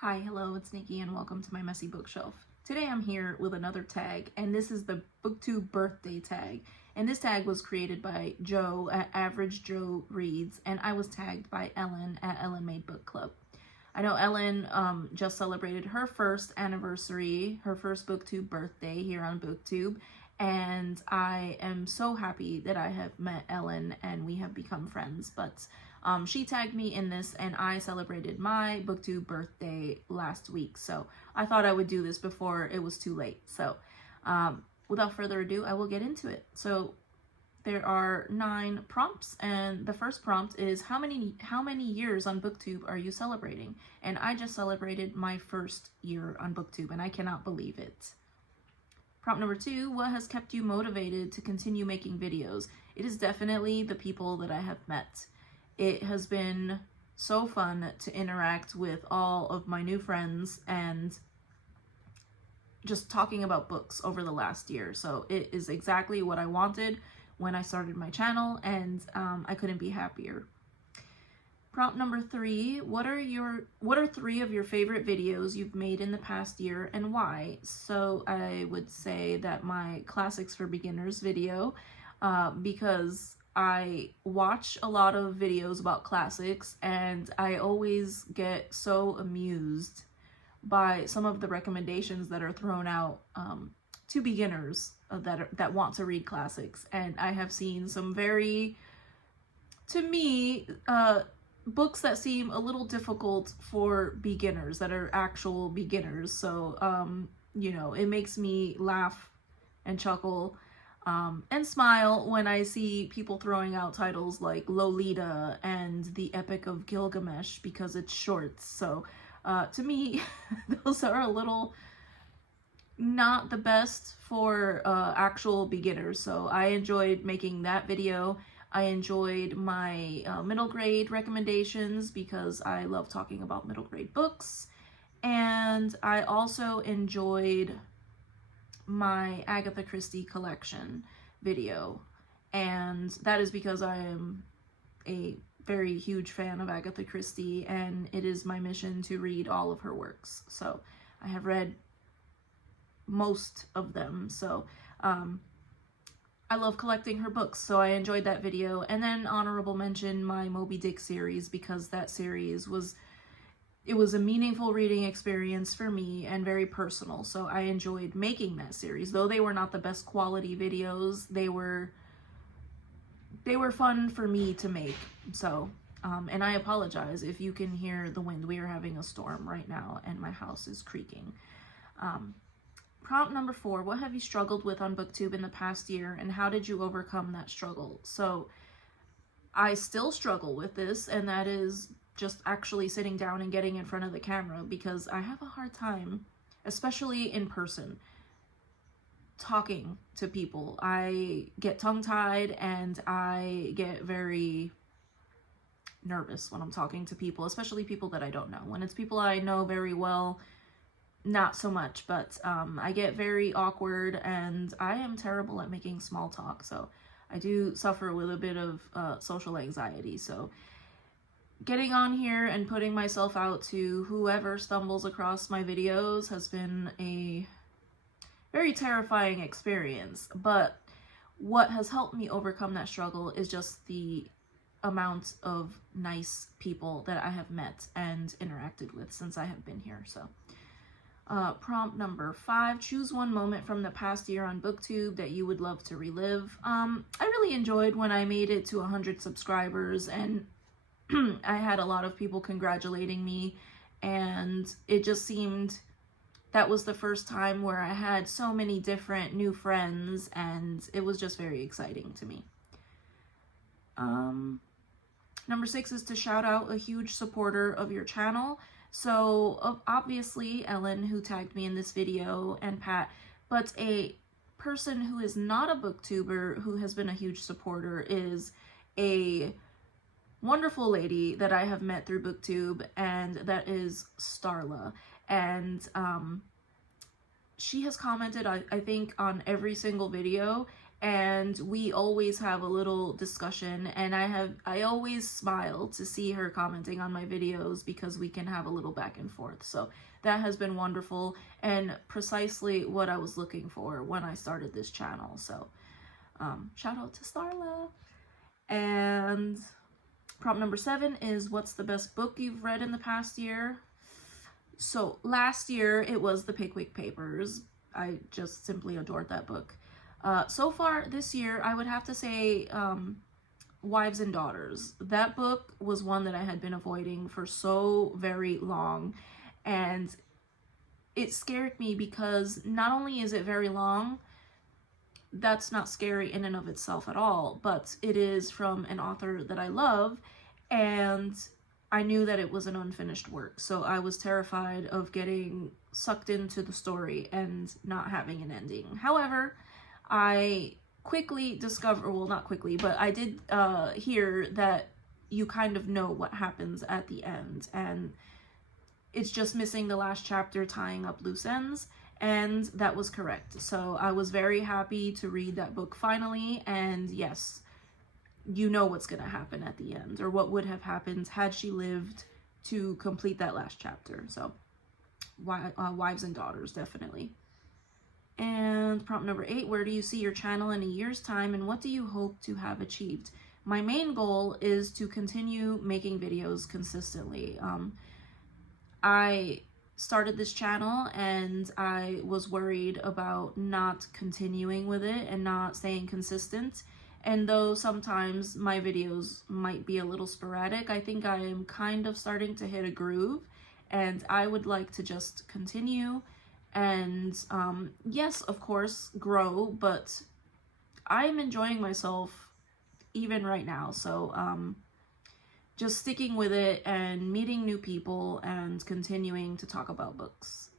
Hi, hello, it's Nikki and welcome to my messy bookshelf. Today I'm here with another tag, and this is the Booktube Birthday Tag. And this tag was created by Joe at Average Joe Reads, and I was tagged by Ellen at Ellen Made Book Club. I know Ellen just celebrated her first anniversary, her first Booktube birthday here on Booktube, and I am so happy that I have met Ellen and we have become friends. But she tagged me in this and I celebrated my Booktube birthday last week, so I thought I would do this before it was too late. So without further ado, I will get into it. So there are 9 prompts, and the first prompt is how many years on Booktube are you celebrating? And I just celebrated my first year on Booktube and I cannot believe it. Prompt number 2, what has kept you motivated to continue making videos? It is definitely the people that I have met. It has been so fun to interact with all of my new friends and just talking about books over the last year. So it is exactly what I wanted when I started my channel, and I couldn't be happier. Prompt number 3, what are 3 of your favorite videos you've made in the past year and why? So I would say that my Classics for Beginners video, because I watch a lot of videos about classics and I always get so amused by some of the recommendations that are thrown out to beginners that want to read classics. And I have seen some very, to me, books that seem a little difficult for beginners, that are actual beginners. So, you know, it makes me laugh and chuckle and smile when I see people throwing out titles like Lolita and The Epic of Gilgamesh because it's short. So to me, those are a little not the best for actual beginners. So I enjoyed making that video. I enjoyed my middle grade recommendations because I love talking about middle grade books. And I also enjoyed my Agatha Christie collection video, and that is because I am a very huge fan of Agatha Christie and it is my mission to read all of her works. So I have read most of them, so I love collecting her books, so I enjoyed that video. And then honorable mention my Moby Dick series, because that series was a meaningful reading experience for me and very personal, so I enjoyed making that series. Though they were not the best quality videos, they were fun for me to make. So and I apologize if you can hear the wind. We are having a storm right now and my house is creaking. Prompt number 4, what have you struggled with on Booktube in the past year and how did you overcome that struggle? So I still struggle with this, and that is just actually sitting down and getting in front of the camera, because I have a hard time, especially in person, talking to people. I get tongue-tied and I get very nervous when I'm talking to people, especially people that I don't know. When it's people I know very well, not so much, but I get very awkward and I am terrible at making small talk, so I do suffer with a bit of social anxiety. So getting on here and putting myself out to whoever stumbles across my videos has been a very terrifying experience. But what has helped me overcome that struggle is just the amount of nice people that I have met and interacted with since I have been here. So prompt number 5, choose one moment from the past year on Booktube that you would love to relive. I really enjoyed when I made it to 100 subscribers and I had a lot of people congratulating me, and it just seemed that was the first time where I had so many different new friends, and it was just very exciting to me. Number 6 is to shout out a huge supporter of your channel. So obviously Ellen, who tagged me in this video, and Pat, but a person who is not a booktuber who has been a huge supporter is a wonderful lady that I have met through Booktube, and that is Starla. And she has commented, I think, on every single video, and we always have a little discussion, and I always smile to see her commenting on my videos because we can have a little back and forth. So that has been wonderful and precisely what I was looking for when I started this channel. So shout out to Starla. And prompt number 7 is, what's the best book you've read in the past year? So last year it was The Pickwick Papers. I just simply adored that book. So far this year, I would have to say Wives and Daughters. That book was one that I had been avoiding for so very long, and it scared me because not only is it very long, that's not scary in and of itself at all, but it is from an author that I love, and I knew that it was an unfinished work, so I was terrified of getting sucked into the story and not having an ending. However, I quickly discovered, well, not quickly, but I did hear that you kind of know what happens at the end, and it's just missing the last chapter tying up loose ends, and that was correct. So I was very happy to read that book finally, and yes, you know what's gonna happen at the end, or what would have happened had she lived to complete that last chapter. So Wives and Daughters, definitely. And prompt number 8, where do you see your channel in a year's time, and what do you hope to have achieved? My main goal is to continue making videos consistently. I started this channel and I was worried about not continuing with it and not staying consistent. And though sometimes my videos might be a little sporadic, I think I am kind of starting to hit a groove, and I would like to just continue and yes, of course, grow, but I'm enjoying myself even right now. So just sticking with it and meeting new people and continuing to talk about books.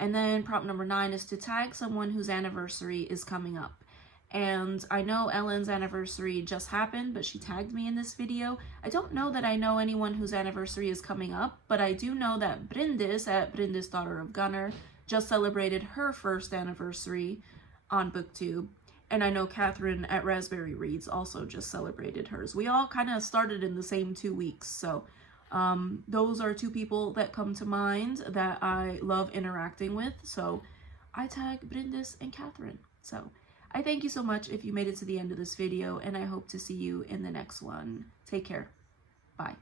And then prompt number 9 is to tag someone whose anniversary is coming up. And I know Ellen's anniversary just happened, but she tagged me in this video. I don't know that I know anyone whose anniversary is coming up, but I do know that Bryndis at Bryndis Daughter of Gunner just celebrated her first anniversary on Booktube. And I know Katherine at Raspberry Reads also just celebrated hers. We all kind of started in the same 2 weeks. So those are 2 people that come to mind that I love interacting with. So I tag Bryndis and Katherine. So I thank you so much if you made it to the end of this video, and I hope to see you in the next one. Take care. Bye.